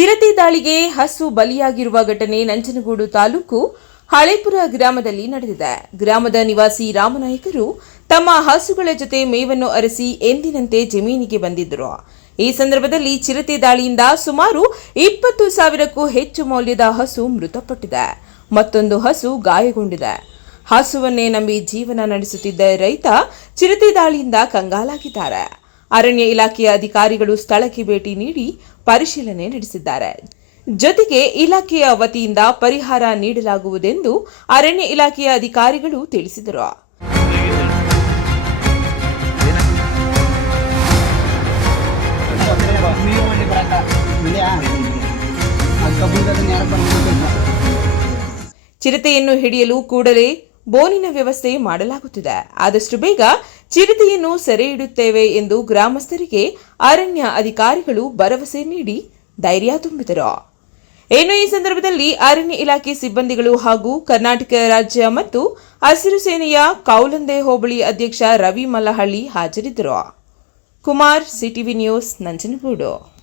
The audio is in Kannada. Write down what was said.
ಚಿರತೆ ದಾಳಿಗೆ ಹಸು ಬಲಿಯಾಗಿರುವ ಘಟನೆ ನಂಜನಗೂಡು ತಾಲೂಕು ಹಳೇಪುರ ಗ್ರಾಮದಲ್ಲಿ ನಡೆದಿದೆ. ಗ್ರಾಮದ ನಿವಾಸಿ ರಾಮನಾಯಕರು ತಮ್ಮ ಹಸುಗಳ ಜೊತೆ ಮೇವನ್ನು ಅರಸಿ ಎಂದಿನಂತೆ ಜಮೀನಿಗೆ ಬಂದಿದ್ದರು. ಈ ಸಂದರ್ಭದಲ್ಲಿ ಚಿರತೆ ದಾಳಿಯಿಂದ ಸುಮಾರು ಇಪ್ಪತ್ತು ಸಾವಿರಕ್ಕೂ ಹೆಚ್ಚು ಮೌಲ್ಯದ ಹಸು ಮೃತಪಟ್ಟಿದೆ. ಮತ್ತೊಂದು ಹಸು ಗಾಯಗೊಂಡಿದೆ. ಹಸುವನ್ನೇ ನಂಬಿ ಜೀವನ ನಡೆಸುತ್ತಿದ್ದ ರೈತ ಚಿರತೆ ದಾಳಿಯಿಂದ ಕಂಗಾಲಾಗಿದ್ದಾರೆ. ಅರಣ್ಯ ಇಲಾಖೆಯ ಅಧಿಕಾರಿಗಳು ಸ್ಥಳಕ್ಕೆ ಭೇಟಿ ನೀಡಿ ಪರಿಶೀಲನೆ ನಡೆಸಿದ್ದಾರೆ. ಜೊತೆಗೆ ಇಲಾಖೆಯ ವತಿಯಿಂದ ಪರಿಹಾರ ನೀಡಲಾಗುವುದೆಂದು ಅರಣ್ಯ ಇಲಾಖೆಯ ಅಧಿಕಾರಿಗಳು ತಿಳಿಸಿದರು. ಚಿರತೆಯನ್ನು ಹಿಡಿಯಲು ಕೂಡಲೇ ಬೋನಿನ ವ್ಯವಸ್ಥೆ ಮಾಡಲಾಗುತ್ತಿದೆ. ಆದಷ್ಟು ಬೇಗ ಚಿರತೆಯನ್ನು ಸೆರೆ ಇಡುತ್ತೇವೆ ಎಂದು ಗ್ರಾಮಸ್ಥರಿಗೆ ಅರಣ್ಯ ಅಧಿಕಾರಿಗಳು ಭರವಸೆ ನೀಡಿ ಧೈರ್ಯ ತುಂಬಿದರು. ಇನ್ನು ಈ ಸಂದರ್ಭದಲ್ಲಿ ಅರಣ್ಯ ಇಲಾಖೆ ಸಿಬ್ಬಂದಿಗಳು ಹಾಗೂ ಕರ್ನಾಟಕ ರಾಜ್ಯ ಮತ್ತು ಹಸಿರು ಸೇನೆಯ ಕೌಲಂದೆ ಹೋಬಳಿ ಅಧ್ಯಕ್ಷ ರವಿ ಮಲ್ಲಹಳ್ಳಿ ಹಾಜರಿದ್ದರು. Kumar, CTV news, Nanjangud.